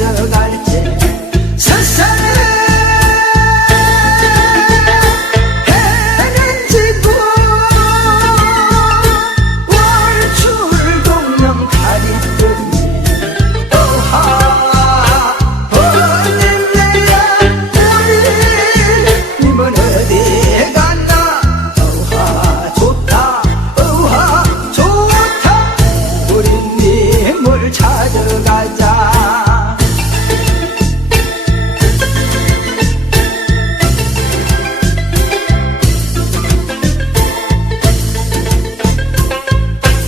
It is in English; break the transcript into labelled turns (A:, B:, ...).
A: Now,